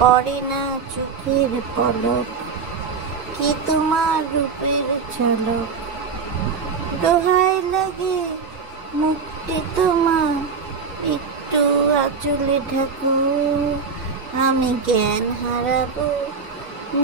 পড়ে না চোখের পলক, কি তোমার রূপের ঝলক। দোহাই লাগে মুক্তি তোমার, একটু আঁচলে ঢাকো। আমি জ্ঞান হারাবো,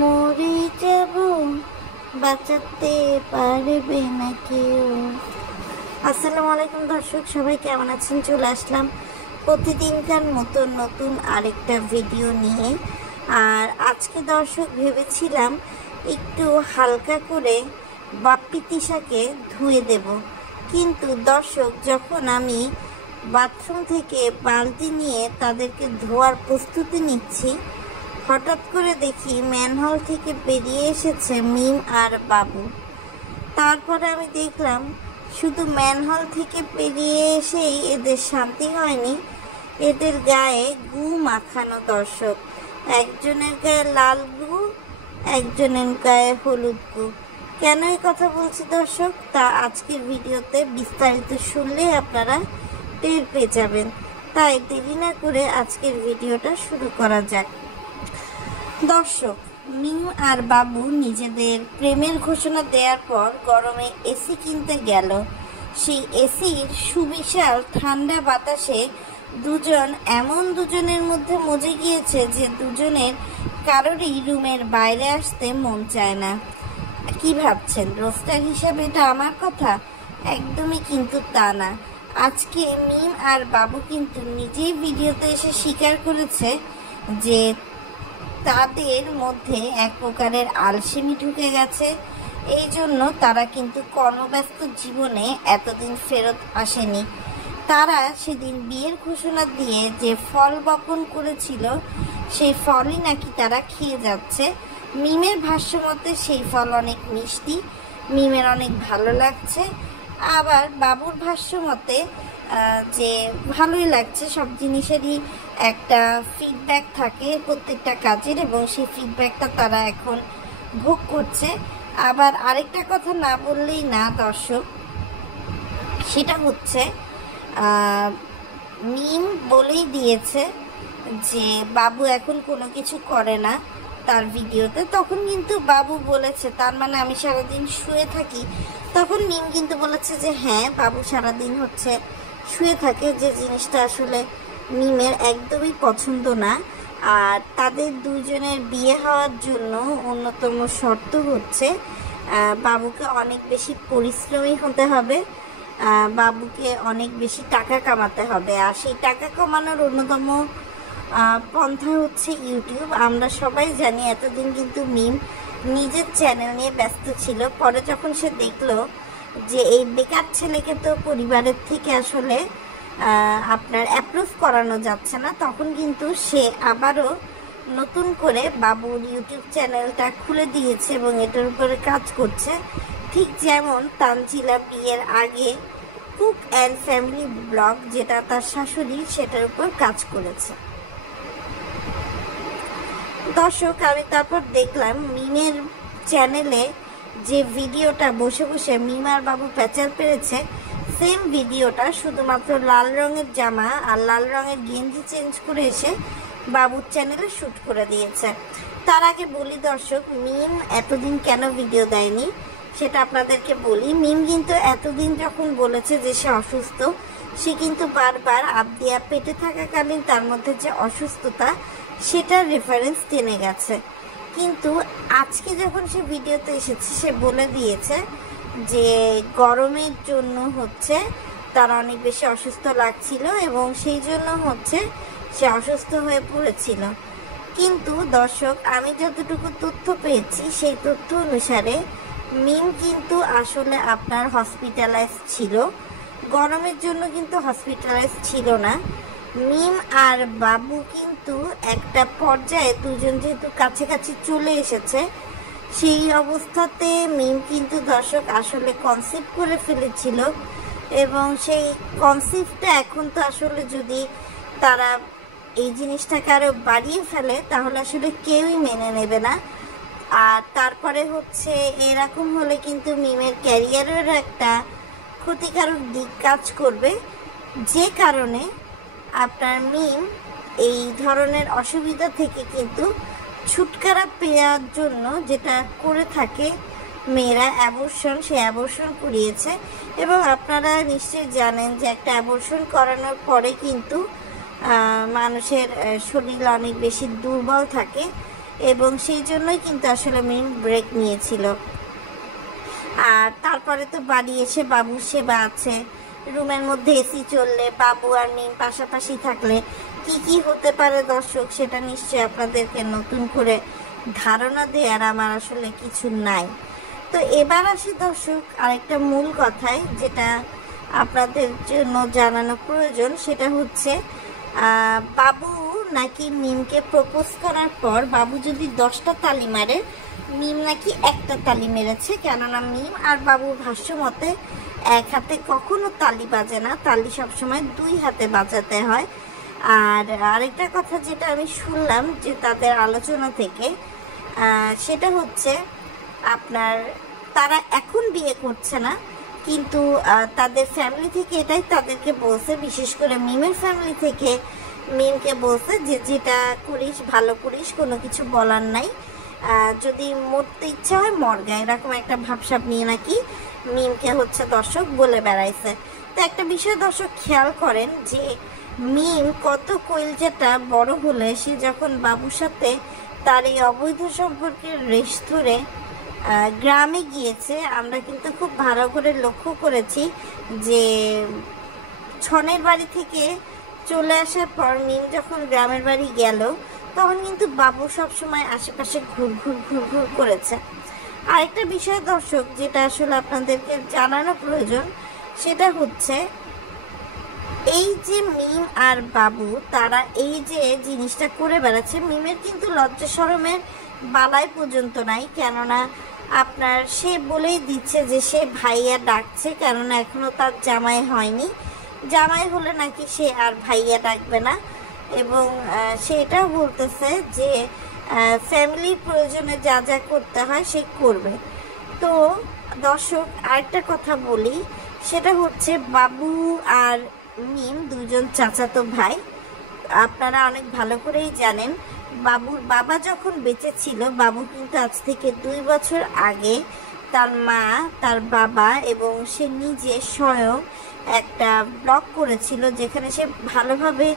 মরে যাব, বাঁচাতে পারবে না কেউ। আসসালামু আলাইকুম দর্শক, সবাই কেমন আছেন? চলে আসলাম প্রতিদিনকার মতো নতুন আরেকটা ভিডিও নিয়ে। আর আজকে দর্শক ভেবেছিলাম একটু হালকা করে বাপ্পি তিশাকে ধুয়ে দেব, কিন্তু দর্শক যখন আমি বাথরুম থেকে বালতি নিয়ে তাদেরকে ধোয়ার প্রস্তুতি নিচ্ছি, হঠাৎ করে দেখি ম্যানহোল থেকে বেরিয়ে এসেছে মিম আর বাবু। তারপরে আমি দেখলাম শুধু ম্যানহোল থেকে বেরিয়ে এসেই এদের শান্তি হয়নি, এদের গায়ে গু মাখানো। দর্শক, একজনের গায়ে লাল গু, একজনের গায়ে হলুদ গু। কেন এই কথা বলছি দর্শক, তা আজকের ভিডিওতে বিস্তারিত শুনলে আপনারা টের পেয়ে যাবেন। তাই দেরি না করে আজকের ভিডিওটা শুরু করা যাক। দর্শক, মিম আর বাবু নিজেদের প্রেমের ঘোষণা দেওয়ার পর গরমে এসি কিনতে গেল। সেই এসির সুবিশাল ঠান্ডা বাতাসে দুজনের মধ্যে মজে গিয়েছে যে দুজনের কারোরই রুমের বাইরে আসতে মন চায় না। কি ভাবছেন, রোস্টার হিসাবে এটা আমার কথা? একদমই কিন্তু তা না। আজকে মিম আর বাবু কিন্তু নিজেই ভিডিওতে এসে স্বীকার করেছে যে তাদের মধ্যে এক প্রকারের আলসেমি ঢুকে গেছে। এই জন্য তারা কিন্তু কর্মব্যস্ত জীবনে এতদিন ফেরত আসেনি। তারা সেদিন বিয়ের ঘোষণা দিয়ে যে ফল বপন করেছিল, সেই ফলই নাকি তারা খেয়ে যাচ্ছে। মিমের ভাষ্যমতে সেই ফল অনেক মিষ্টি, মিমের অনেক ভালো লাগছে। আবার বাবুর ভাষ্যমতে যে ভালোই লাগছে। সব জিনিসেরই একটা ফিডব্যাক থাকে প্রত্যেকটা কাজের, এবং সেই ফিডব্যাকটা তারা এখন ভোগ করছে। আবার আরেকটা কথা না বললেই না দর্শক, সেটা হচ্ছে মিম বলেই দিয়েছে যে বাবু এখন কোনো কিছু করে না তার ভিডিওতে। তখন কিন্তু বাবু বলেছে তার মানে আমি সারাদিন শুয়ে থাকি। তখন মিম কিন্তু বলেছে যে হ্যাঁ, বাবু সারাদিন হচ্ছে শুয়ে থাকে, যে জিনিসটা আসলে মিমের একদমই পছন্দ না। আর তাদের দুজনের বিয়ে হওয়ার জন্য অন্যতম শর্ত হচ্ছে বাবুকে অনেক বেশি পরিশ্রমী হতে হবে, বাবুকে অনেক বেশি টাকা কামাতে হবে। আর সেই টাকা কামানোর অন্যতম পন্থা হচ্ছে ইউটিউব। আমরা সবাই জানি এতদিন কিন্তু মিম নিজের চ্যানেল নিয়ে ব্যস্ত ছিল। পরে যখন সে দেখলো যে এই বেকার ছেলেকে তো পরিবারের থেকে আসলে আপনার অ্যাপ্রুভ করানো যাচ্ছে না, তখন কিন্তু সে আবারও নতুন করে বাবুর ইউটিউব চ্যানেলটা খুলে দিয়েছে এবং এটার উপরে কাজ করছে। ঠিক যেমন তানজিলা বিয়ের আগে কুক অ্যান্ড ফ্যামিলি ব্লগ, যেটা তার শাশুড়ি, সেটার উপর কাজ করেছে। দর্শক, আমি তারপর দেখলাম মিমের চ্যানেলে যে ভিডিওটা বসে বসে মিম আর বাবু প্যাচাল পেরেছে, সেম ভিডিওটা শুধুমাত্র লাল রঙের জামা আর লাল রঙের গেঞ্জি চেঞ্জ করে এসে বাবুর চ্যানেলে শ্যুট করে দিয়েছে। তার আগে বলি দর্শক, মিম এতদিন কেন ভিডিও দেয়নি সেটা আপনাদেরকে বলি। মিম কিন্তু এতদিন যখন বলেছে যে সে অসুস্থ, সে কিন্তু বারবার আবদিয়া পেটে থাকাকালীন তার মধ্যে যে অসুস্থতা, সেটার রেফারেন্স টেনে গেছে। কিন্তু আজকে যখন সে ভিডিওতে এসেছে, সে বলে দিয়েছে যে গরমের জন্য হচ্ছে তার অনেক বেশি অসুস্থ লাগছিল এবং সেই জন্য হচ্ছে সে অসুস্থ হয়ে পড়েছিল। কিন্তু দর্শক, আমি যতটুকু তথ্য পেয়েছি সেই তথ্য অনুসারে মিম কিন্তু আসলে আপনার হসপিটালাইজ ছিল, গরমের জন্য কিন্তু হসপিটালাইজ ছিল না। মিম আর বাবু কিন্তু একটা পর্যায়ে দুজন যেহেতু কাছাকাছি চলে এসেছে, সেই অবস্থাতে মিম কিন্তু দর্শক আসলে কনসিভ করে ফেলেছিল, এবং সেই কনসিভটা এখন তো আসলে যদি তারা এই জিনিসটাকে আরও বাড়িয়ে ফেলে তাহলে আসলে কেউই মেনে নেবে না। আর তারপরে হচ্ছে এরকম হলে কিন্তু মিমের ক্যারিয়ারের একটা ক্ষতিকারক দিক কাজ করবে, যে কারণে আপনার মিম এই ধরনের অসুবিধা থেকে কিন্তু ছুটকারা পাওয়ার জন্য যেটা করে থাকে মেয়েরা, অ্যাবর্শন, সে অ্যাবর্শন করিয়েছে। এবং আপনারা নিশ্চয়ই জানেন যে একটা অ্যাবর্শন করানোর পরে কিন্তু মানুষের শরীর অনেক বেশি দুর্বল থাকে, এবং সেই জন্যই কিন্তু আসলে মিম ব্রেক নিয়েছিল। আর তারপরে তো বাড়ি এসে বাবুর সেবা আছে, রুমের মধ্যে এসি চললে, বাবু আর মিম পাশাপাশি থাকলে কি কি হতে পারে দর্শক, সেটা নিশ্চয়ই আপনাদেরকে নতুন করে ধারণা দেওয়ার আমার আসলে কিছু নাই। তো এবার আসি দর্শক আরেকটা মূল কথায়, যেটা আপনাদের জন্য জানানো প্রয়োজন। সেটা হচ্ছে বাবু নাকি মিমকে প্রপোজ করার পর বাবু যদি 10টা তালি মারে, মিম নাকি একটা তালি মেরেছে। কেননা মিম আর বাবুর ভাষ্য মতে এক হাতে কখনো তালি বাজে না, তালি সবসময় 2 হাতে বাজাতে হয়। আর আরেকটা কথা যেটা আমি শুনলাম যে তাদের আলোচনা থেকে, সেটা হচ্ছে আপনার তারা এখন বিয়ে করছে না, কিন্তু তাদের ফ্যামিলি থেকে এটাই তাদেরকে বলছে, বিশেষ করে মিমের ফ্যামিলি থেকে মিমকে বলছে যে যেটা করিস ভালো করিস, কোনো কিছু বলার নাই, যদি মরতে ইচ্ছা হয় মরগা, এরকম একটা ভাবসাব নিয়ে নাকি মিমকে হচ্ছে দর্শক বলে বেড়াইছে। তো একটা বিষয় দর্শক খেয়াল করেন যে মিম কত কইলজাটা বড় হলে সে যখন বাবুর সাথে তার এই অবৈধ সম্পর্কের রেশ ধরে গ্রামে গিয়েছে, আমরা কিন্তু খুব ভালো করে লক্ষ্য করেছি যে ছনের বাড়ি থেকে চলে আসার পর মিম যখন গ্রামের বাড়ি গেল, তখন কিন্তু বাবু সবসময় আশেপাশে ঘুর করেছে। আরেকটা বিষয় দর্শক যেটা আসলে আপনাদেরকে জানানো প্রয়োজন, সেটা হচ্ছে এই যে মিম আর বাবু তারা এই যে জিনিসটা করে বেড়াচ্ছে, মিমের কিন্তু লজ্জা শরমের বালাই পর্যন্ত নাই। কেননা আপনার সে বলেই দিচ্ছে যে সে ভাইয়া ডাকছে, কেননা এখনো তার জামাই হয়নি, জামাই হলে নাকি সে আর ভাইয়া ডাকবে না। এবং সে এটাও বলতেছে যে ফ্যামিলির প্রয়োজনে যা যা করতে হয় সে করবে। তো দর্শক আরেকটা কথা বলি, সেটা হচ্ছে বাবু আর মিম দুজন চাচাতো ভাই। আপনারা অনেক ভালো করেই জানেন বাবুর বাবা যখন বেঁচে ছিল, বাবু কিন্তু আজ থেকে 2 বছর আগে তার মা, তার বাবা এবং সে নিজে স্বয়ং একটা ব্লগ করেছিল, যেখানে সে ভালোভাবে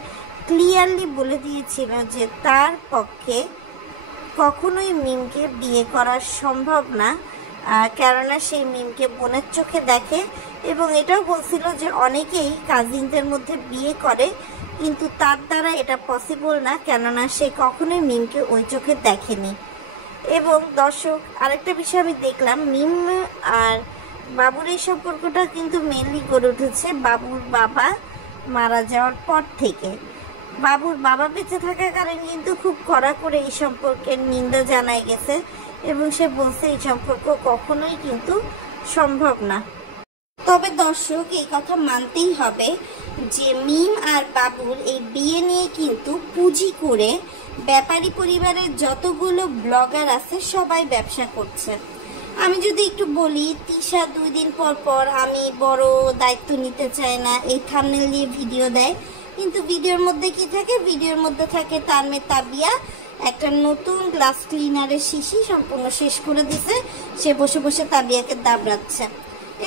ক্লিয়ারলি বলে দিয়েছিল যে তার পক্ষে কখনোই মিমকে বিয়ে করা সম্ভব না, কেননা সেই মিমকে বোনের চোখে দেখে। এবং এটাও বলছিল যে অনেকেই কাজিনদের মধ্যে বিয়ে করে, কিন্তু তার দ্বারা এটা পসিবল না, কেননা সে কখনোই মিমকে ওই চোখে দেখেনি। এবং দর্শক আরেকটা বিষয় আমি দেখলাম, মিম আর বাবুর এই সম্পর্কটা কিন্তু মেনলি গড়ে উঠেছে বাবুর বাবা মারা যাওয়ার পর থেকে। বাবুর বাবা বেঁচে থাকাকালীন কিন্তু খুব কড়া করে এই সম্পর্কের নিন্দা জানাই গেছে, এবং সে বলছে এই সম্পর্ক কখনোই কিন্তু সম্ভব না। তবে দর্শক এই কথা মানতেই হবে যে মিম আর বাবুর এই বিয়ে নিয়ে কিন্তু পুঁজি করে ব্যাপারী পরিবারের যতগুলো ব্লগার আছে সবাই ব্যবসা করছে। আমি যদি একটু বলি, তিশা 2 দিন পর পর আমি বড় দায়িত্ব নিতে চাই না এই থাম্বনেল দিয়ে ভিডিও দেয়, কিন্তু ভিডিওর মধ্যে কি থাকে, ভিডিওর মধ্যে থাকে তার মেয়ে তাবিয়া একটা নতুন গ্লাস ক্লিনারের শিশি সম্পূর্ণ শেষ করে দিছে, সে বসে বসে তাবিয়াকে দাবড়াচ্ছে।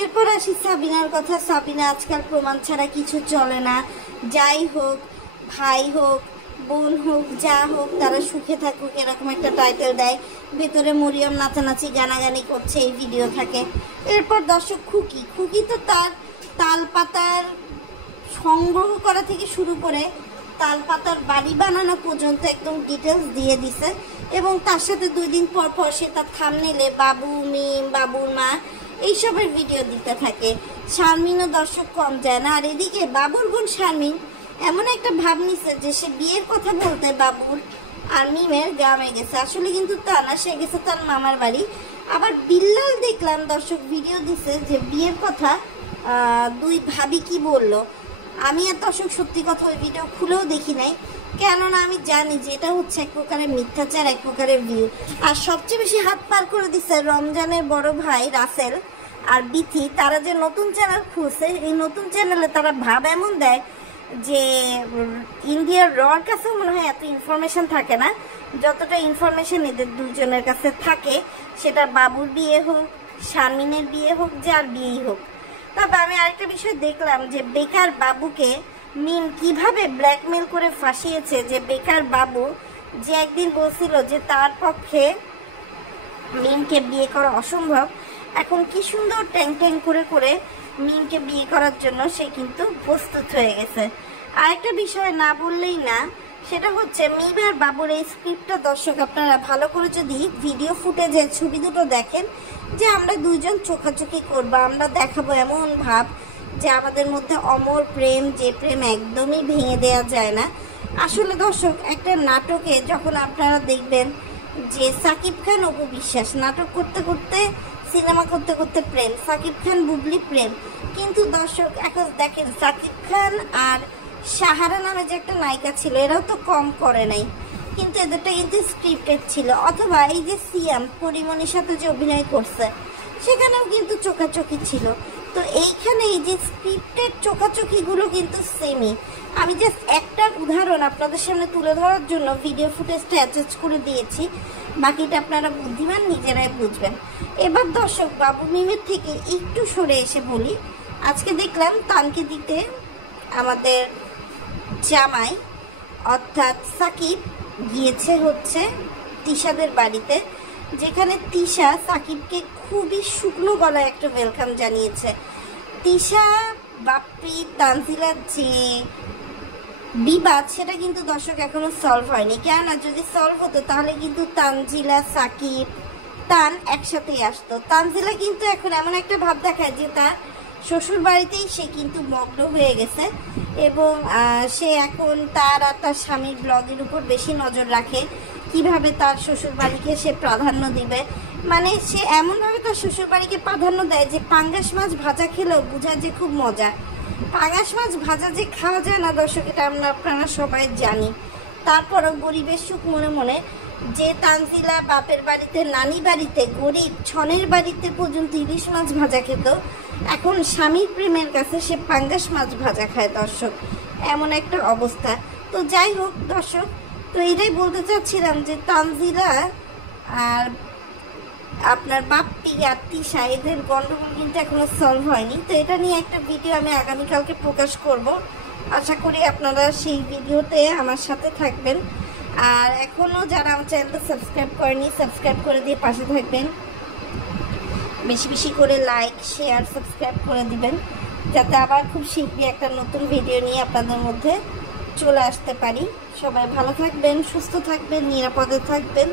এরপর আসি সাবিনার কথা। সাবিনা আজকাল প্রমাণ ছাড়া কিছু চলে না, যাই হোক ভাই হোক বোন হোক যা হোক তারা সুখে থাকুক এরকম একটা টাইটেল দেয়, ভেতরে মরিয়ম নাচানাচি গানাগানি করছে, এই ভিডিও থাকে। এরপর দর্শক খুকি তো তার তাল পাতার সংগ্রহ করা থেকে শুরু করে তাল পাতার বাড়ি বানানো পর্যন্ত একদম ডিটেলস দিয়ে দিছে, এবং তার সাথে 2 দিন পর পর সে তার থাম্বনেলে বাবু, মিম, বাবুর মা এইসবের ভিডিও দিতে থাকে। শারমিনও দর্শক কম যায় না। আর এদিকে বাবুর বোন শারমিন এমন একটা ভাব নিছে যে সে বিয়ের কথা বলতে বাবুর আর মিমের গ্রামে গেছে, আসলে কিন্তু তা না, সে গেছে তার মামার বাড়ি। আবার বিল্লাল দেখলাম দর্শক ভিডিও দিছে যে বিয়ের কথা 2 ভাবি কি বললো। আমি আর দর্শক সত্যি কথা ওই ভিডিও খুলেও দেখি নাই, কেননা আমি জানি যে এটা হচ্ছে এক প্রকারের মিথ্যাচার, এক প্রকারের ভিউ। আর সবচেয়ে বেশি হাত পার করে দিচ্ছে রমজানের বড় ভাই রাসেল আর বিথি, তারা যে নতুন চ্যানেল খুলছে, এই নতুন চ্যানেলে তারা ভাব এমন দেয় যে ইন্ডিয়ার রর কাছেও মনে হয় এত ইনফরমেশন থাকে না যতটা ইনফরমেশন এদের দুজনের কাছে থাকে, সেটা বাবুর বিয়ে হোক, শারমিনের বিয়ে হোক, যার বিয়েই হোক। তবে আমি আরেকটা বিষয় দেখলাম যে বেকার বাবুকে মিম কিভাবে ব্ল্যাকমেল করে ফাঁসিয়েছে। যে বেকার বাবু যে একদিন বলছিল যে তার পক্ষে মিমকে বিয়ে করা অসম্ভব, এখন কি সুন্দর ট্যাং ট্যাং করে করে মিমকে বিয়ে করার জন্য সে কিন্তু প্রস্তুত হয়ে গেছে। আরেকটা বিষয় না বললেই না, সেটা হচ্ছে মিম আর বাবুর এই স্ক্রিপ্টটা দর্শক আপনারা ভালো করে যদি ভিডিও ফুটেজের ছবি দুটো দেখেন, যে আমরা দুইজন চোখাচোখি করবো, আমরা দেখাবো এমন ভাব যে আমাদের মধ্যে অমর প্রেম, যে প্রেম একদমই ভেঙে দেওয়া যায় না। আসলে দর্শক একটা নাটকে যখন আপনারা দেখবেন যে সাকিব খান অপু বিশ্বাস নাটক করতে করতে, সিনেমা করতে করতে প্রেম, সাকিব খান বুবলি প্রেম, কিন্তু দর্শক এখন দেখেন সাকিব খান আর সাহারা নামে যে একটা নায়িকা ছিল, এরাও তো কম করে নাই, কিন্তু এদেরটা কিন্তু স্ক্রিপ্টেড ছিল। অথবা এই যে সিয়াম পরিমণির সাথে যে অভিনয় করছে, সেখানেও কিন্তু চোখাচোখি ছিল। তো এইখানে এই যে স্ক্রিপ্টেড চোখাচোখিগুলো কিন্তু সেমই। আমি জাস্ট একটা উদাহরণ আপনাদের সামনে তুলে ধরার জন্য ভিডিও ফুটেজটা অ্যাটাচ করে দিয়েছি, বাকিটা আপনারা বুদ্ধিমান নিজেরাই বুঝবেন। এবার দর্শক বাবু মিমের থেকে একটু সরে এসে বলি, আজকে দেখলাম তানকে দিতে আমাদের জামাই অর্থাৎ সাকিব গিয়েছে হচ্ছে তিশাদের বাড়িতে, যেখানে তিশা সাকিবকে খুবই শুকনো গলায় একটা ওয়েলকাম জানিয়েছে। তিশা বাপ্পি তানজিলার যে বিবাদ, সেটা কিন্তু দর্শক এখনো সলভ হয়নি। কেননা যদি সলভ হতো তাহলে কিন্তু তানজিলা সাকিব তান একসাথেই আসতো। তানজিলা কিন্তু এখন এমন একটা ভাব দেখায় যে তার শ্বশুর বাড়িতেই সে কিন্তু মগ্ন হয়ে গেছে, এবং সে এখন তার আর তার স্বামীর ব্লগের উপর বেশি নজর রাখে, কিভাবে তার শ্বশুর বাড়িকে সে প্রাধান্য দিবে। মানে সে এমনভাবে তার শ্বশুর বাড়িকে প্রাধান্য দেয় যে পাঙ্গাস মাছ ভাজা খেলেও বোঝায় যে খুব মজা। পাঙ্গাস মাছ ভাজা যে খাওয়া যায় না দর্শক, এটা আপনারা সবাই জানি। তারপরও গরিবের সুখ মনে মনে যে তানজিলা বাপের বাড়িতে, নানি বাড়িতে, গরিব ছনের বাড়িতে পর্যন্ত ইলিশ মাছ ভাজা খেত, এখন স্বামীর প্রেমের কাছে সে পাঙ্গাস মাছ ভাজা খায় দর্শক, এমন একটা অবস্থা। তো যাই হোক দর্শক, তো এটাই বলতে চাচ্ছিলাম যে তানজিলা আর আপনার বাপ্পি আর তিশা এদের গন্ডগোল কিন্তু এখনো সলভ হয়নি। তো এটা নিয়ে একটা ভিডিও আমি আগামীকালকে প্রকাশ করব, আশা করি আপনারা সেই ভিডিওতে আমার সাথে থাকবেন। আর এখনও যারা আমার চ্যানেলটা সাবস্ক্রাইব করেনি, সাবস্ক্রাইব করে দিয়ে পাশে থাকবেন, বেশি বেশি করে লাইক শেয়ার সাবস্ক্রাইব করে দিবেন, যাতে আবার খুব শীঘ্রই একটা নতুন ভিডিও নিয়ে আপনাদের মধ্যে চলে আসতে পারি। সবাই ভালো থাকবেন, সুস্থ থাকবেন, নিরাপদে থাকবেন,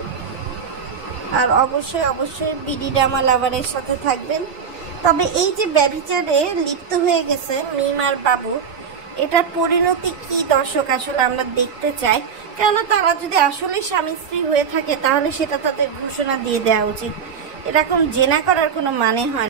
আর অবশ্যই অবশ্যই বিডি ড্রামা লাভারের সাথে থাকবেন। তবে এই যে ব্যভিচারে লিপ্ত হয়ে গেছে মিম আর বাবু, এটার পরিণতি কি দর্শক আসলে আমরা দেখতে চাই। কেননা তারা যদি আসলে স্বামী স্ত্রী হয়ে থাকে তাহলে সেটা তাদের ঘোষণা দিয়ে দেওয়া উচিত, এরকম জেনা করার কোনো মানে হয় না।